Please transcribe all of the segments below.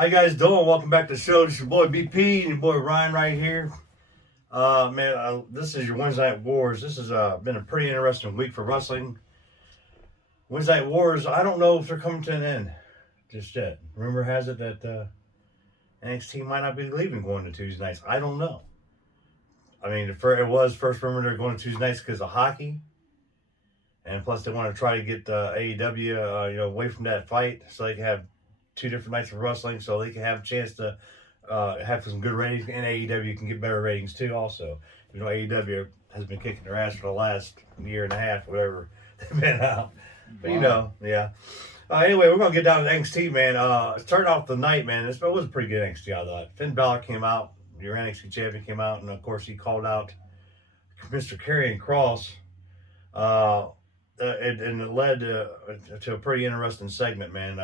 How you guys doing? Welcome back to the show. This is your boy BP and your boy Ryan right here. This is your Wednesday Night Wars. This has been a pretty interesting week for wrestling. Wednesday Night Wars, I don't know if they're coming to an end just yet. Rumor has it that NXT might not be leaving going to Tuesday nights. I don't know. I mean, it was first rumor they're going to Tuesday nights because of hockey. And plus they want to try to get AEW away from that fight so they can have two different nights of wrestling so they can have a chance to have some good ratings, and AEW can get better ratings too also. You know, AEW has been kicking their ass for the last year and a half, whatever they've been out. But yeah. Anyway, we're going to get down to NXT, man. Starting off the night, man, it was a pretty good NXT, I thought. Finn Balor came out, your NXT champion came out, and of course he called out Mr. Karrion Kross. And it led to a pretty interesting segment, man.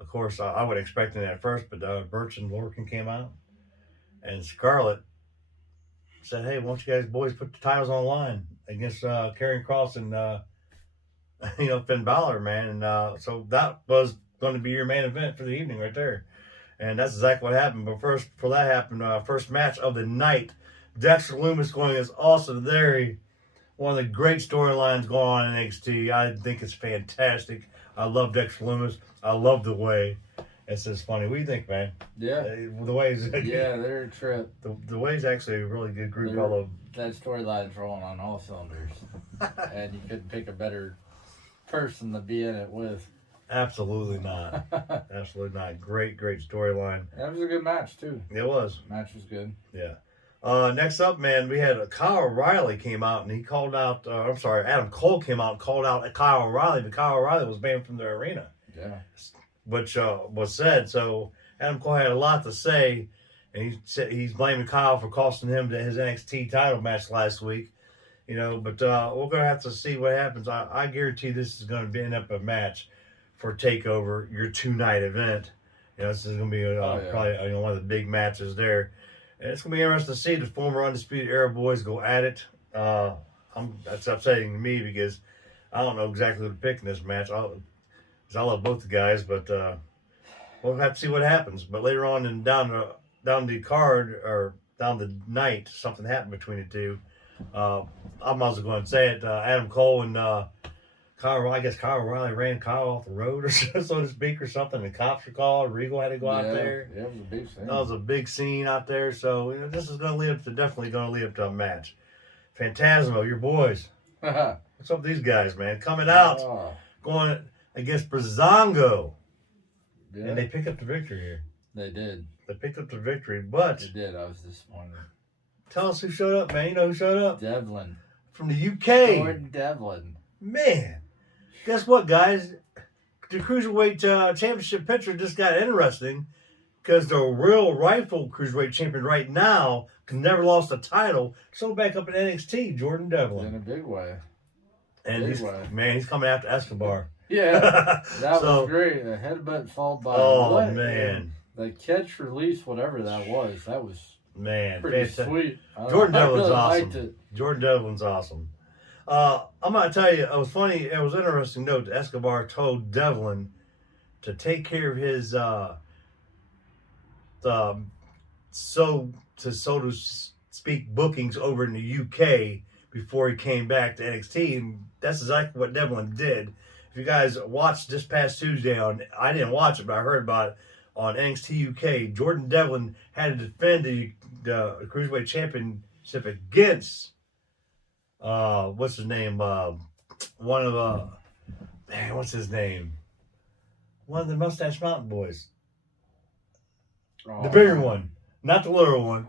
Of course, I wasn't expecting it at first, but Birch and Lorcan came out, and Scarlett said, "Hey, why don't you guys boys put the titles on the line against Karrion Kross and Finn Balor, man?" And so that was going to be your main event for the evening right there, and that's exactly what happened. But first, before that happened, first match of the night, Dexter Lumis going against Austin Theory. One of the great storylines going on in NXT. I think it's fantastic. I love Dexter Lumis. I love the way. It's just funny. What do you think, man? Yeah. The ways. Yeah, they're a trip. The way's actually a really good group. I love that storyline's rolling on all cylinders. And you couldn't pick a better person to be in it with. Absolutely not. Absolutely not. Great storyline. That was a good match, too. It was. Match was good. Yeah. Next up, man, we had Kyle O'Reilly came out and he called out, Adam Cole came out and called out Kyle O'Reilly, but Kyle O'Reilly was banned from the arena. Yeah. Which was said. So Adam Cole had a lot to say, and he said he's blaming Kyle for costing him his NXT title match last week. But we're going to have to see what happens. I guarantee this is going to end up a match for TakeOver, your 2-night event. This is going to be probably one of the big matches there. And it's going to be interesting to see the former Undisputed Era boys go at it. That's upsetting to me because I don't know exactly who to pick in this match. I love both the guys, but we'll have to see what happens. But later on and down the card or down the night, something happened between the two. I might as well go and say it. Adam Cole and Kyle O'Reilly ran Kyle off the road, or so to speak, or something. The cops were called. Regal had to go out there. Yeah, it was a big scene. That was a big scene out there. So this is going to definitely going to lead up to a match. Phantasmo, your boys. What's up with these guys, man? Coming out, going against Breezango. Yeah. And they picked up the victory here. They did. They picked up the victory, but... They did. I was disappointed. Tell us who showed up, man. You know who showed up? Devlin. From the UK. Jordan Devlin. Man. Guess what, guys? The Cruiserweight Championship picture just got interesting because the real rightful Cruiserweight champion right now never lost a title. So back up in NXT, Jordan Devlin. In a big way. And he's coming after Escobar. Yeah, that was great. A headbutt followed by man. The catch release, whatever that was pretty sweet. Jordan Devlin's awesome. Jordan Devlin's awesome. I'm going to tell you, it was funny. It was an interesting note. Escobar told Devlin to take care of his, so to speak, bookings over in the UK before he came back to NXT. And that's exactly what Devlin did. If you guys watched this past Tuesday I didn't watch it, but I heard about it on NXT UK. Jordan Devlin had to defend the Cruiserweight Championship against what's his name? One of what's his name? One of the Mustache Mountain boys. The bigger one, not the little one.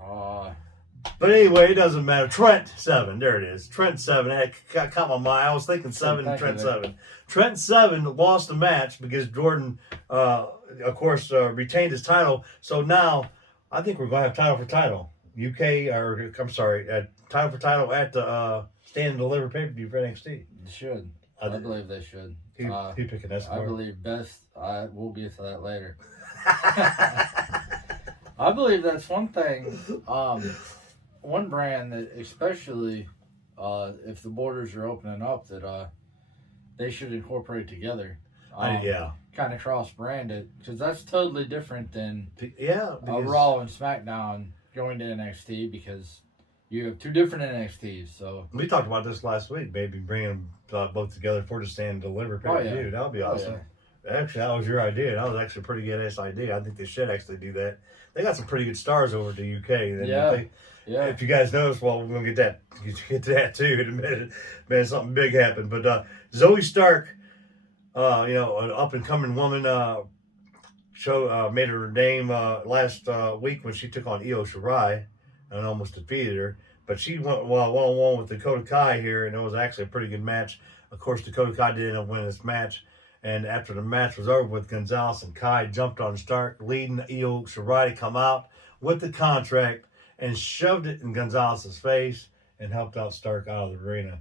But anyway, it doesn't matter. Trent Seven, there it is. Trent Seven. I caught my mind. I was thinking Trent Seven. Trent Seven lost the match because Jordan, of course, retained his title. So now I think we're going to have title for title. Title for title at the Stand and Deliver pay-per-view for NXT. They should. I believe they should. Who picking Escobar? I believe best. We'll get to that later. I believe that's one thing. One brand that, especially if the borders are opening up, that they should incorporate together. Yeah. Kind of cross-branded, because that's totally different than Yeah. Raw and SmackDown going to NXT, because you have two different NXTs. So we talked about this last week, maybe bringing them both together for the Stand and Deliver pay-per-view. That would be awesome. Actually, that was your idea. That was actually a pretty good idea. I think they should actually do that. They got some pretty good stars over at the UK. And if you guys notice, well, we're gonna get to that too in a minute. Man, something big happened. But Zoe Stark, an up and coming woman, made her name last week when she took on Io Shirai and almost defeated her. But she went one-on-one with Dakota Kai here, and it was actually a pretty good match. Of course, Dakota Kai did end up winning this match. And after the match was over with, Gonzalez and Kai jumped on Stark, leading Io Shirai to come out with the contract and shoved it in Gonzalez's face and helped out Stark out of the arena.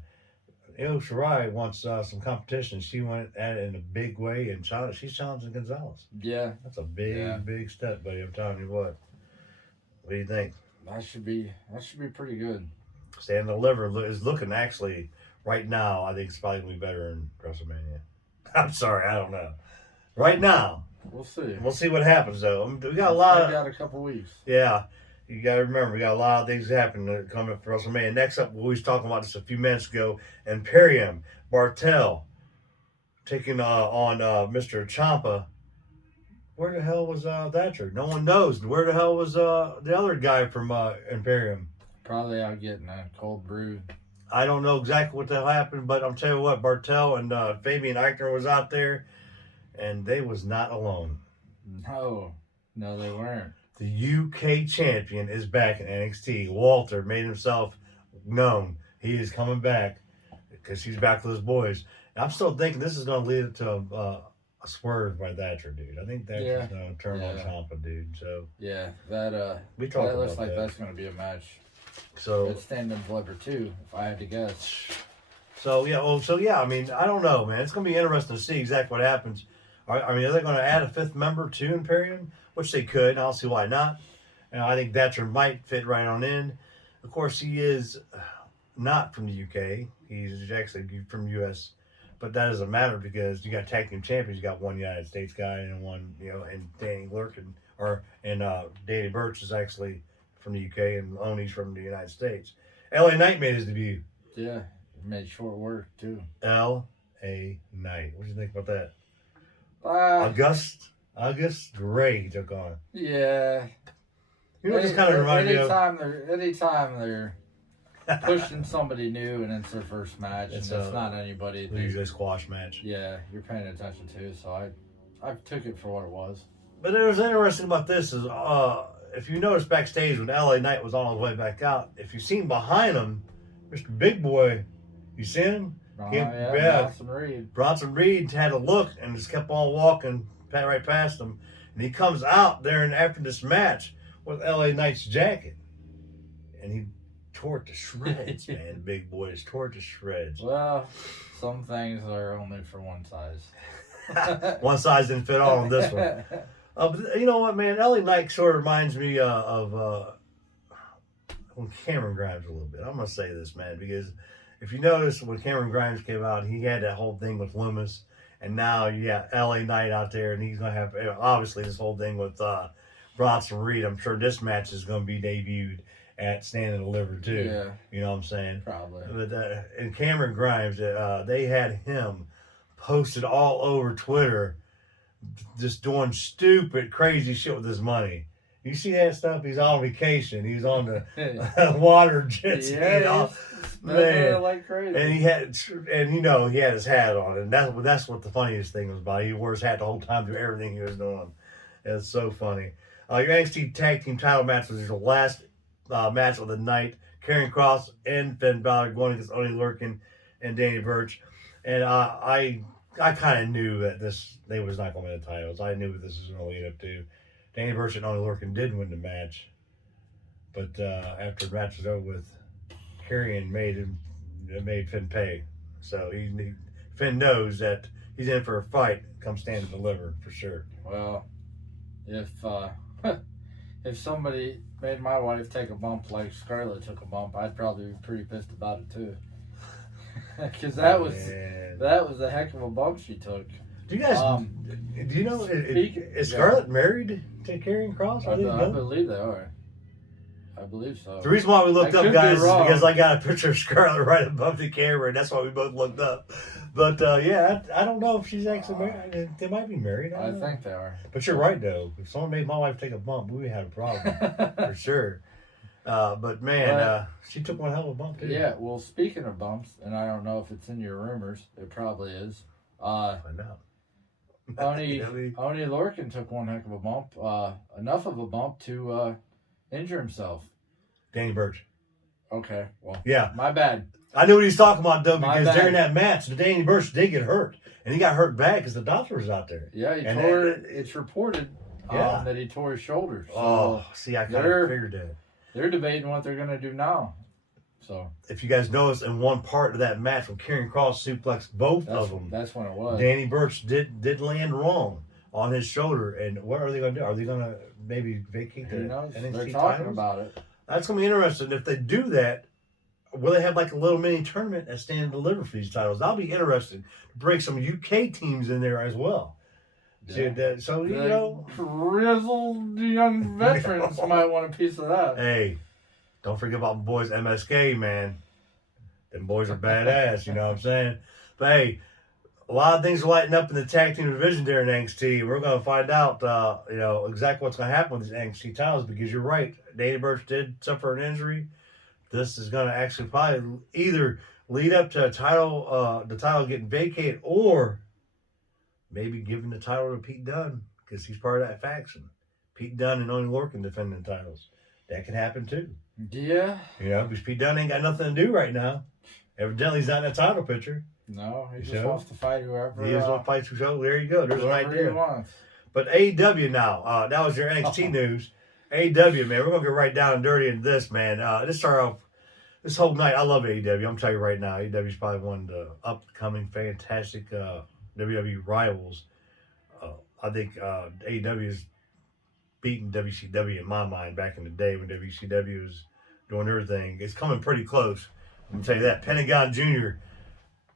Io Shirai wants some competition. She went at it in a big way, and she's challenging Gonzalez. Yeah. That's a big step, buddy. I'm telling you what. What do you think? That should be pretty good. Stand and Deliver is looking actually right now. I think it's probably gonna be better in WrestleMania. I'm sorry, I don't know. Right now, we'll see. We'll see what happens though. We got We got a couple weeks. Yeah, you got to remember we got a lot of things happening coming up for WrestleMania. Next up, we was talking about this a few minutes ago. Imperium Bartel taking on Mr. Ciampa. Where the hell was Thatcher? No one knows. Where the hell was the other guy from Imperium? Probably out getting a cold brew. I don't know exactly what the hell happened, but I'm telling you what, Bartel and Fabian Eichner was out there, and they was not alone. No, they weren't. The UK champion is back in NXT. Walter made himself known. He is coming back because he's back with his boys. And I'm still thinking this is going to lead to a swerve by Thatcher, dude. I think Thatcher's going to turn on Ciampa, dude. So that looks like that's going to be a match. So it's Stand and Deliver too, if I had to guess. So I mean, I don't know, man. It's going to be interesting to see exactly what happens. Are they going to add a fifth member to Imperium? Which they could. I don't see why not. And I think Thatcher might fit right on in. Of course, he is not from the UK. He's actually from US. But that doesn't matter because you got tag team champions. You got one United States guy and one, and Danny Lurkin and Danny Burch is actually from the UK and Oney's from the United States. LA Knight made his debut. Yeah, made short work too. LA Knight. What do you think about that? August Gray took on. Yeah. Just kind of reminded me of... Anytime they're pushing somebody new and it's their first match and it's not anybody... Usually a squash match. Yeah, you're paying attention to, so I took it for what it was. But it was interesting about this is, if you notice backstage when LA Knight was on his way back out, if you seen behind him, Mr. Big Boy, you seen him? Bronson Reed. Bronson Reed had a look and just kept on walking right past him. And he comes out there and after this match with LA Knight's jacket. And he tore it to shreds, man. Big Boy is tore it to shreds. Well, some things are only for one size. One size didn't fit all on this one. But you know what, man? LA Knight sort of reminds me of Cameron Grimes a little bit. I'm going to say this, man, because if you notice when Cameron Grimes came out, he had that whole thing with Loomis. And now you got LA Knight out there, and he's going to have, obviously, this whole thing with Bronson Reed. I'm sure this match is going to be debuted at Stand and Deliver, too. Yeah. You know what I'm saying? Probably. But, and Cameron Grimes, they had him posted all over Twitter just doing stupid, crazy shit with his money. You see that stuff? He's on vacation. He's on the water jet ski. Man, like crazy. And he had his hat on, and that's what the funniest thing was about. He wore his hat the whole time through everything he was doing. It's so funny. Your NXT Tag Team title match was your last match of the night. Karrion Kross and Finn Balor going against Oney Lurkin and Danny Burch, and I kind of knew that they was not going to win the titles. I knew what this was going to lead up to. Danny Burch and Oney Lurkin did win the match, but after the match was over with, Karrion made Finn pay. So Finn knows that he's in for a fight. Come Stand and Deliver for sure. Well, if somebody made my wife take a bump like Scarlett took a bump, I'd probably be pretty pissed about it too. Because that was a heck of a bump she took. Do you guys? Do you know? Is Scarlett married to Karrion Kross? I believe they are. I believe so. The reason why we looked up, guys, is wrong. because I got a picture of Scarlett right above the camera, and that's why we both looked up. But yeah, I don't know if she's actually married. They might be married. I think they are. But you're right, though. If someone made my wife take a bump, we would have a problem for sure. But man, she took one hell of a bump too. Yeah. Well, speaking of bumps, and I don't know if it's in your rumors, it probably is. Find out. Only Lorcan took one heck of a bump. Enough of a bump to injure himself. Danny Burch. Okay. Well. Yeah. My bad. I knew what he's talking about though, because during that match, the Danny Burch did get hurt, and he got hurt bad because the doctor was out there. Yeah, it's reported that he tore his shoulder. So see, I kind of figured that. They're debating what they're gonna do now. So if you guys notice, in one part of that match when Karrion Kross suplexed both of them, that's when it was. Danny Burch did land wrong on his shoulder, and what are they going to do? Are they going to maybe vacate the NXT They're talking titles? about it. That's going to be interesting. If they do that, will they have like a little mini tournament at Stand and Deliver for these titles? That'll be interesting to bring some UK teams in there as well. Yeah. So you know, grizzled young veterans might want a piece of that. Hey, don't forget about my boys MSK, man. Them boys are badass, you know what I'm saying? But hey, a lot of things are lighting up in the tag team division there in NXT. And we're going to find out, exactly what's going to happen with these NXT titles, because you're right. Danny Burch did suffer an injury. This is going to actually probably either lead up to the title getting vacated, or maybe giving the title to Pete Dunne, because he's part of that faction. Pete Dunne and Oney Lorcan defending the titles. That could happen too. Yeah. Because Pete Dunne ain't got nothing to do right now. Evidently, he's not in that title picture. No, he just wants to fight whoever. He just wants to fight whoever. There you go. There's an idea. He wants. But AEW now. That was your NXT news. AEW, man. We're going to get right down and dirty into this, man. Let's start off this whole night. I love AEW. I'm going to tell you right now. AEW is probably one of the upcoming fantastic WWE rivals. I think AEW is beating WCW in my mind back in the day when WCW was doing their thing. It's coming pretty close. I'm going to tell you that. Pentagon Jr.,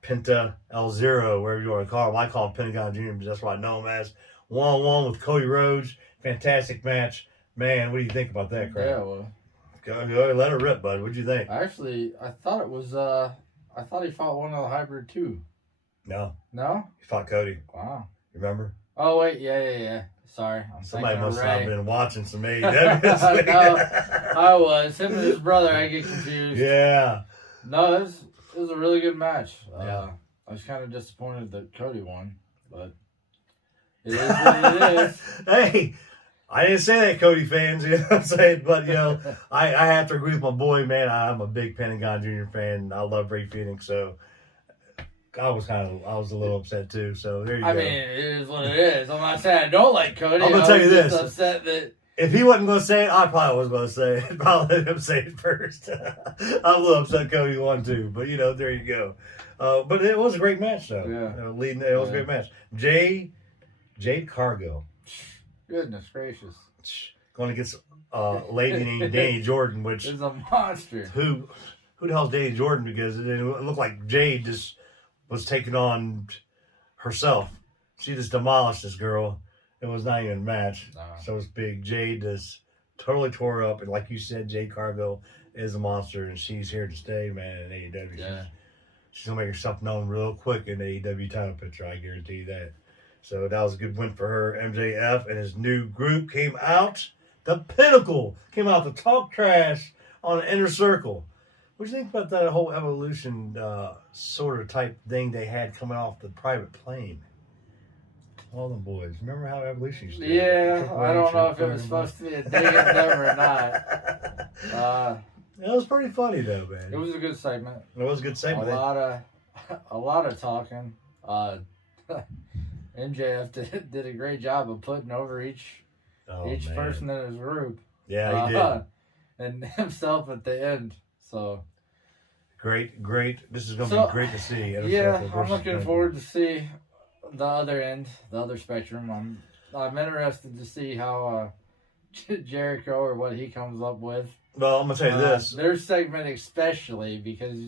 Penta El Zero, wherever you want to call him. I call him Pentagon Jr. because that's what I know him as. 1-on-1 with Cody Rhodes. Fantastic match. Man, what do you think about that, crap? Yeah, well. Go let it rip, bud. What'd you think? Actually, I thought it was, I thought he fought one of the hybrid too. No. No? He fought Cody. Wow. Remember? Oh, wait. Yeah. Sorry. Somebody must have been watching some AEW this week. No, I was. Him and his brother, I get confused. Yeah. No, it was a really good match. Yeah. I was kind of disappointed that Cody won, but it is what it is. Hey, I didn't say that, Cody fans, you know what I'm saying? But, I have to agree with my boy, man. I'm a big Pentagon Jr. fan. I love Ray Phoenix, so I was a little upset too. So there you go. I mean, it is what it is. I'm not saying I don't like Cody. I'm going to tell you this. Upset that if he wasn't going to say it, I probably was going to say it. Probably let him say it first. I'm a little upset Cody won too, but there you go. But it was a great match though. Yeah. It was a great match. Jade Cargill. Goodness gracious. Going against a lady named Danny Jordan, which is a monster. Who the hell's Danny Jordan? Because it looked like Jade just was taking on herself. She just demolished this girl. It was not even a match. No. So it's big. Jade just totally tore up. And like you said, Jade Cargill is a monster, and she's here to stay, man, in AEW. Yeah. She's going to make herself known real quick in the AEW title picture. I guarantee you that. So that was a good win for her. MJF and his new group came out. The Pinnacle came out to talk trash on the Inner Circle. What do you think about that whole Evolution sort of type thing they had coming off the private plane? All them boys. Remember how Evolution used to do? Yeah, I don't know if it was supposed to be a dig at them or not. It was pretty funny though, man. It was a good segment. It was a good segment. A lot of talking. MJF did a great job of putting over each person in his group. Yeah, he did. And himself at the end. So great. This is going to be great to see. I'm looking forward to see the other end, the other spectrum. I'm interested to see how Jericho or what he comes up with. Well, I'm gonna tell you this. Their segment especially, because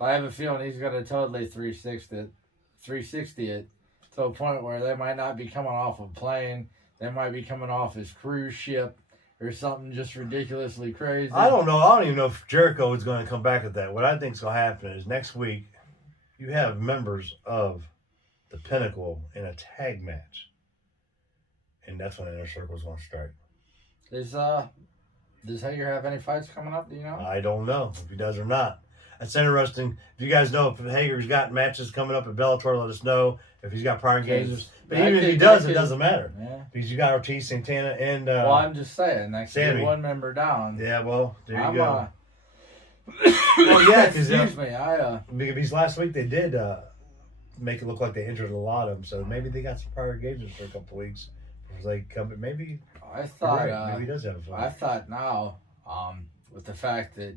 I have a feeling he's gonna totally 360 it to to a point where they might not be coming off a plane. They might be coming off his cruise ship or something just ridiculously crazy. I don't know. I don't even know if Jericho is going to come back at that. What I think is going to happen is next week you have members of the Pinnacle in a tag match. And that's when Inner Circle is going to start. Does Hager have any fights coming up? Do you know? I don't know if he does or not. That's interesting. If you guys know if Hager's got matches coming up at Bellator, let us know. If he's got prior engagements. But even if he does, it doesn't matter. Yeah. Because you got Ortiz, Santana, and well, I'm just saying. Next Sammy. one member down. Yeah, well, there you go. Well, yeah, excuse me. Because last week they did make it look like they injured a lot of them. So maybe they got some prior engagements for a couple of weeks before they come. Maybe I thought maybe he does have a fight. I thought now, with the fact that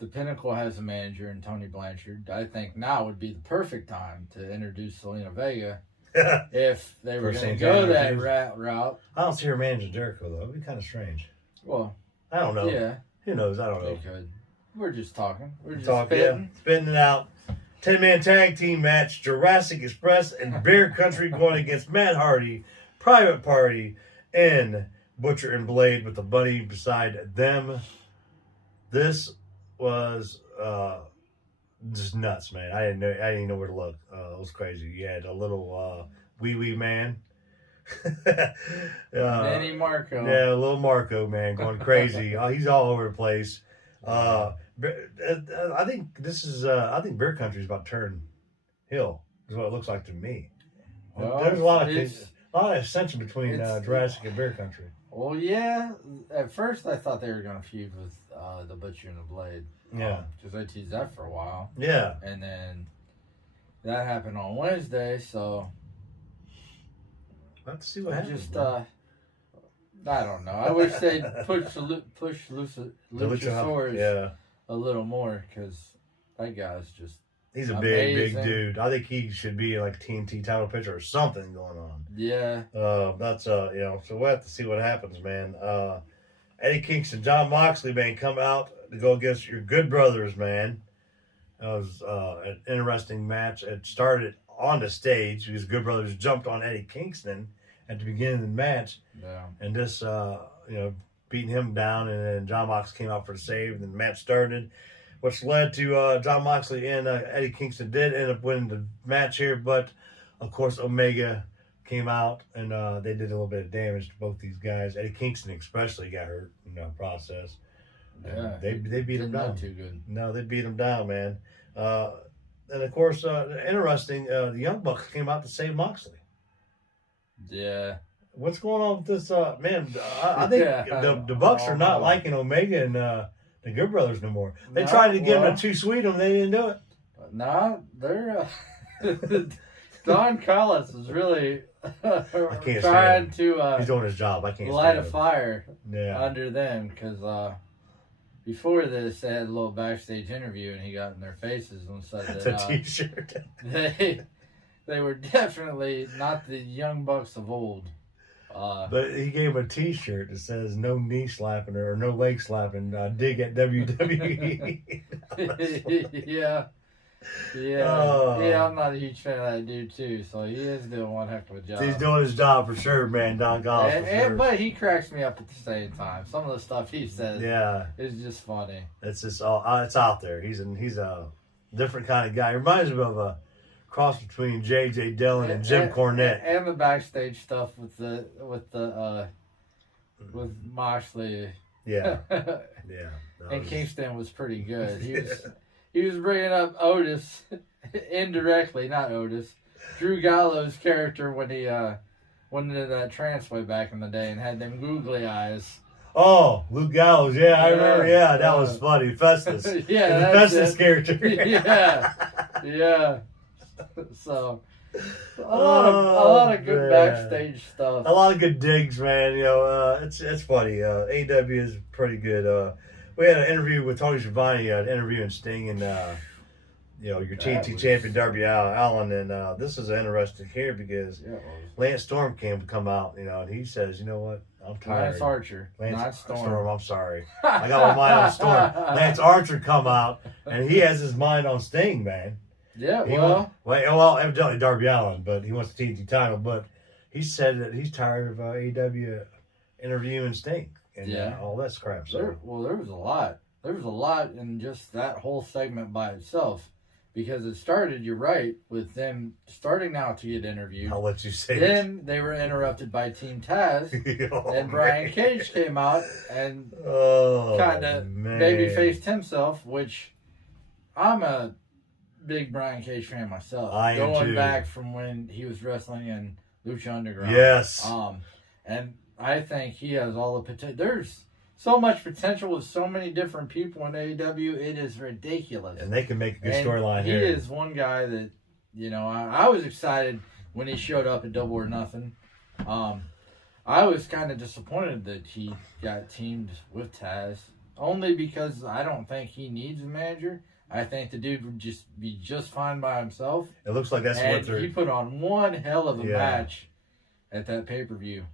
the Pinnacle has a manager in Tony Blanchard, I think now would be the perfect time to introduce Selena Vega if they were going to go that route. I don't see her managing Jericho, though. It'd be kind of strange. Well, I don't know. Yeah. Who knows? I don't know. They could. We're just talking. We're just spitting it out. 10-man tag team match. Jurassic Express and Bear Country going against Matt Hardy, Private Party, and Butcher and Blade with the buddy beside them. This was just nuts, man. I didn't even know where to look. It was crazy. You had a little wee man. Manny Marco. Yeah, a little Marco, man, going crazy. He's all over the place. I think I think Bear Country is about to turn heel, is what it looks like to me. Well, there's a lot of ascension between Jurassic and Bear Country. Well, yeah. At first, I thought they were going to feud with the Butcher and the Blade. Yeah. Because I teased that for a while. Yeah. And then that happened on Wednesday, so let's see what happens. I don't know. I wish they'd push Luchasaurus a little more, because that guy's just he's a amazing. big dude. I think he should be like TNT title picture or something going on. Yeah. That's so we'll have to see what happens, man. Eddie Kingston, John Moxley, man, come out to go against your Good Brothers, man. That was an interesting match. It started on the stage because Good Brothers jumped on Eddie Kingston at the beginning of the match. Yeah. And this, beating him down, and then John Moxley came out for the save, and the match started, which led to John Moxley and Eddie Kingston did end up winning the match here, but of course Omega came out and they did a little bit of damage to both these guys. Eddie Kingston especially got hurt in the process. Yeah, they beat him down. Too good. No, they beat him down, man. And of course, interesting, the Young Bucks came out to save Moxley. Yeah. What's going on with this? Man, I think the Bucks are not liking Omega and the Good Brothers no more. They tried to give them a too sweet them, they didn't do it. No, they're Don Callis is really trying to. He's doing his job. I can't light a fire Yeah. under them, because before this, they had a little backstage interview, and he got in their faces and said that It's a T-shirt. they were definitely not the Young Bucks of old. But he gave him a T-shirt that says "No knee slapping" or "No leg slapping." Dig at WWE. Yeah. I'm not a huge fan of that dude too. So he is doing one heck of a job. He's doing his job for sure, man. Don Callis, sure. But he cracks me up at the same time. Some of the stuff he says, is just funny. It's just it's out there. He's a different kind of guy. He reminds me of a cross between J.J. Dillon and Jim Cornette. And the backstage stuff with Moxley. Yeah. And Kingston was pretty good. He was bringing up Otis indirectly, not Otis. Drew Gallows' character when he went into that trance way back in the day and had them googly eyes. Oh, Luke Gallows, I remember. Yeah, that was funny. Festus, the Festus character. yeah. So a lot of good backstage stuff. A lot of good digs, man. It's funny. AEW is pretty good. We had an interview with Tony Schiavone, interviewing Sting and your TNT champion Darby Allin, and this is interesting here because Lance Storm come out, and he says, "You know what? I'm tired." Lance Archer, not Storm. I'm sorry, I got my mind on Storm. Lance Archer come out, and he has his mind on Sting, man. Yeah, well, evidently Darby Allin, but he wants the TNT title. But he said that he's tired of AEW interviewing Sting and all that crap. So there was a lot. There was a lot in just that whole segment by itself, because it started. You're right, with them starting out to get interviewed. I'll let you say. Then they were interrupted by Team Taz, and Brian Cage came out and kind of baby faced himself, which I'm a big Brian Cage fan myself. I am going too. back from when he was wrestling in Lucha Underground. Yes. And I think he has all the potential. There's so much potential with so many different people in AEW. It is ridiculous. And they can make a good storyline here. He is one guy that, I was excited when he showed up at Double or Nothing. I was kind of disappointed that he got teamed with Taz, only because I don't think he needs a manager. I think the dude would just be just fine by himself. It looks like that's what they're... he put on one hell of a match at that pay-per-view.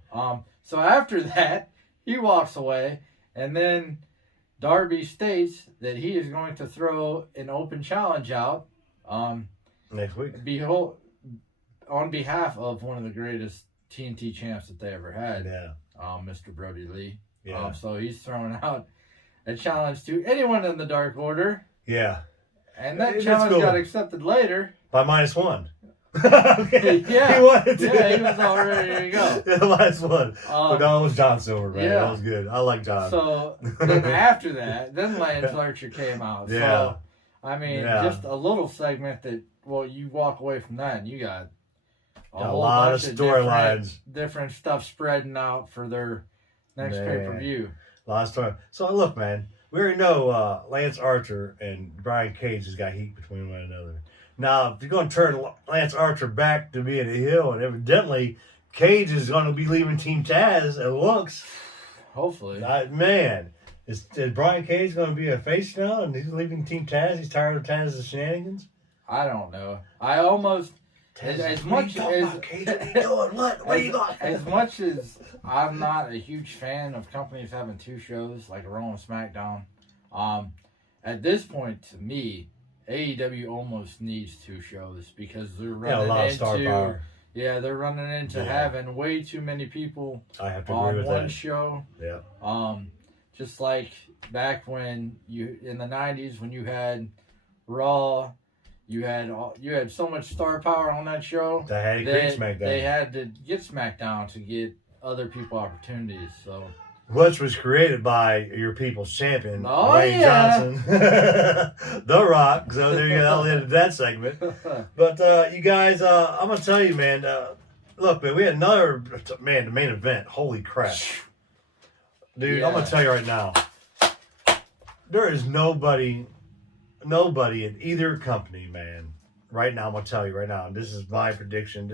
So after that, he walks away, and then Darby states that he is going to throw an open challenge out next week. On behalf of one of the greatest TNT champs that they ever had, Mr. Brody Lee. Yeah. So he's throwing out a challenge to anyone in the Dark Order. Yeah. And that challenge got accepted later. By -1. Okay. Yeah. He wanted to. Yeah, he was all ready to go. Yeah, -1. But no, it was John Silver, man. Yeah. That was good. I like John. So then after that, then Lance Archer came out. Yeah. So, I mean, just a little segment that, you walk away from that and you got a whole lot bunch of storylines. Different stuff spreading out for their next pay-per-view. A lot of story. So, look, man, we already know Lance Archer and Brian Cage has got heat between one another. Now, if you're going to turn Lance Archer back to being a heel, and evidently Cage is going to be leaving Team Taz, it looks. Hopefully. Man, is Brian Cage going to be a face now, and he's leaving Team Taz? He's tired of Taz's shenanigans? I don't know. I almost... As much as Cage, what are you doing? What are you got? As much as I'm not a huge fan of companies having two shows like Raw and SmackDown, at this point, to me, AEW almost needs two shows because they're running a lot of star power. Yeah, they're running into having way too many people on one show. Yeah. Just like back when in the 90s when you had Raw. You had so much star power on that show. They had to get SmackDown. They had to get SmackDown to get other people opportunities. So, which was created by your people's champion, Wayne Johnson, The Rock. So there you go. That'll end that segment. But you guys, I'm gonna tell you, man. Look, man, we had another the main event. Holy crap, dude! I'm gonna tell you right now. There is nobody in either company, man. Right now, I'm gonna tell you right now. This is my prediction.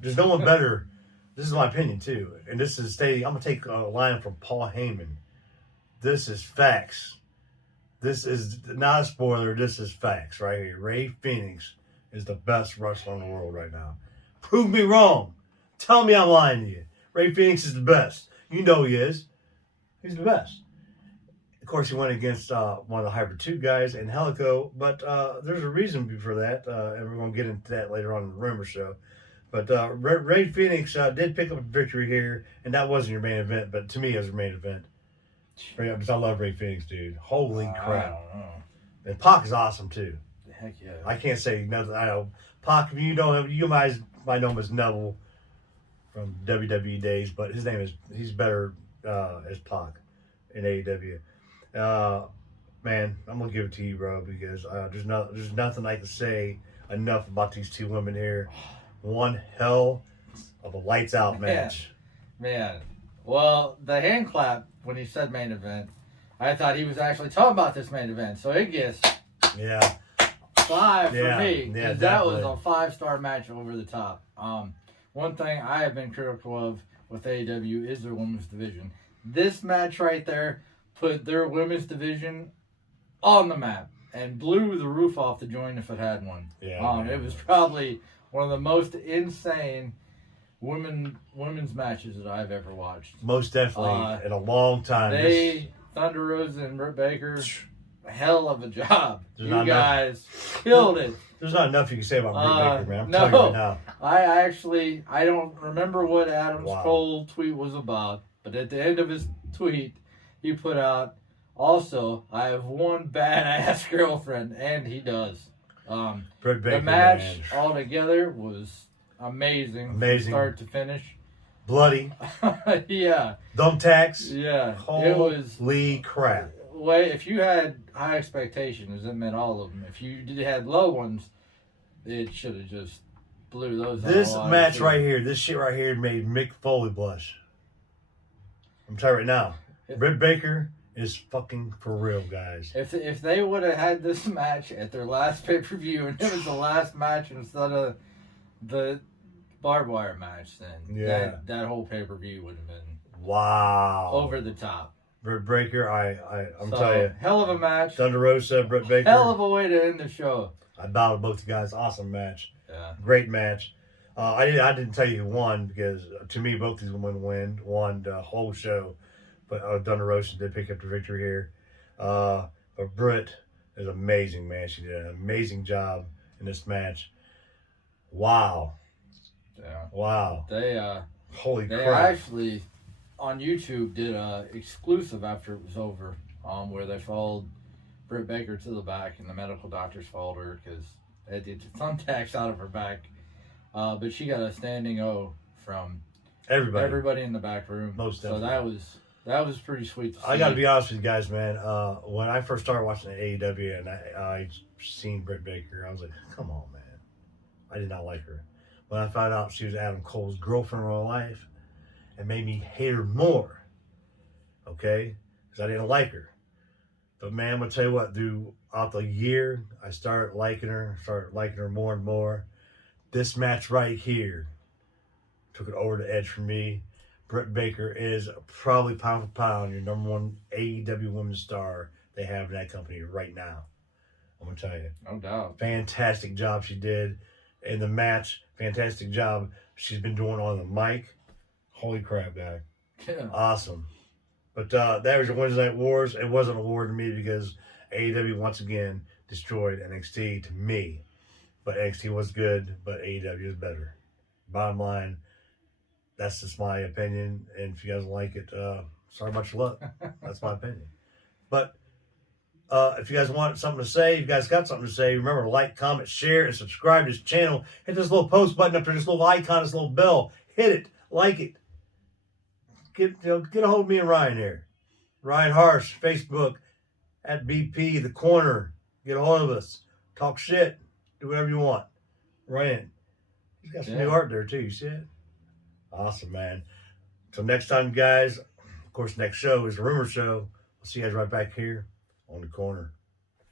There's no one better. This is my opinion too, and this is I'm gonna take a line from Paul Heyman. This is facts. This is not a spoiler. This is facts right here. Ray Phoenix is the best wrestler in the world right now. Prove me wrong. Tell me I'm lying to you. Ray Phoenix is the best. You know he is. He's the best. Of course, he went against one of the Hybrid 2 guys in Helico, but there's a reason for that, and we're going to get into that later on in the rumor show. But Ray Phoenix did pick up a victory here, and that wasn't your main event, but to me, it was your main event. Because I love Ray Phoenix, dude. Holy crap. I don't know. And Pac is awesome, too. Heck yeah. I can't say nothing. I know Pac, if you know him, you might know him as Neville from WWE days, but he's better as Pac in AEW. Man, I'm gonna give it to you, bro, because there's nothing I can say enough about these two women here. One hell of a lights out match. Man. Well, the hand clap when he said main event, I thought he was actually talking about this main event, so it gets 5 for me. Yeah, that was a 5-star match over the top. One thing I have been critical of with AEW is their women's division. This match right there put their women's division on the map and blew the roof off the joint if it had one. It was probably one of the most insane women's matches that I've ever watched. Most definitely in a long time. Thunder Rosa and Britt Baker, hell of a job. You guys killed it. There's not enough you can say about Britt Baker, man. I'm no. telling you right now. I don't remember what Adam's Cole tweet was about, but at the end of his tweet, he put out, also, I have one badass girlfriend, and he does. Britt Baker, the match man. altogether was amazing. From start to finish. Bloody. Yeah. Thumbtacks. Yeah. Holy crap. Wait, if you had high expectations, it meant all of them. If you had low ones, it should have just blew those. This match right here, this shit right here made Mick Foley blush. I'm telling you right now, Britt Baker is fucking for real, guys. If they would have had this match at their last pay-per-view and it was the last match instead of the barbed wire match, then that whole pay-per-view would have been over the top. Britt Baker, I'm telling you. Hell of a match. Thunder Rosa, Britt Baker. Hell of a way to end the show. I bowed both you guys. Awesome match. Yeah. Great match. I didn't tell you who won because to me both these women won the whole show. But Thunder Rosa did pick up the victory here. But Britt is amazing, man. She did an amazing job in this match. Wow. Yeah. Wow. Holy crap. They actually on YouTube did a exclusive after it was over, where they followed Britt Baker to the back and the medical doctors followed her because they did thumbtacks out of her back. But she got a standing O from everybody in the back room. Most definitely. So that was pretty sweet to see. I got to be honest with you guys, man. When I first started watching the AEW and I seen Britt Baker, I was like, come on, man. I did not like her. When I found out she was Adam Cole's girlfriend in real life, it made me hate her more. Okay? Because I didn't like her. But man, I'm going to tell you what, throughout the year, I started liking her more and more. This match right here took it over the edge for me. Britt Baker is probably pound for pound your number one AEW women's star they have in that company right now. I'm going to tell you. No doubt. Fantastic job she did in the match. Fantastic job she's been doing on the mic. Holy crap, guy. Yeah. Awesome. But that was your Wednesday Night Wars. It wasn't a war to me because AEW once again destroyed NXT to me. But NXT was good, but AEW is better. Bottom line, that's just my opinion. And if you guys like it, sorry about your luck. That's my opinion. But if you guys want something to say, if you guys got something to say, remember to like, comment, share, and subscribe to this channel. Hit this little post button up there, this little icon, this little bell. Hit it. Like it. Get a hold of me and Ryan here. Ryan Harsh, Facebook, at BP, The Corner. Get a hold of us. Talk shit. Do whatever you want. Ryan. He's got some new art there, too. You see it? Awesome, man. Till next time, guys. Of course, next show is the Rumor Show. We'll see you guys right back here on The Corner.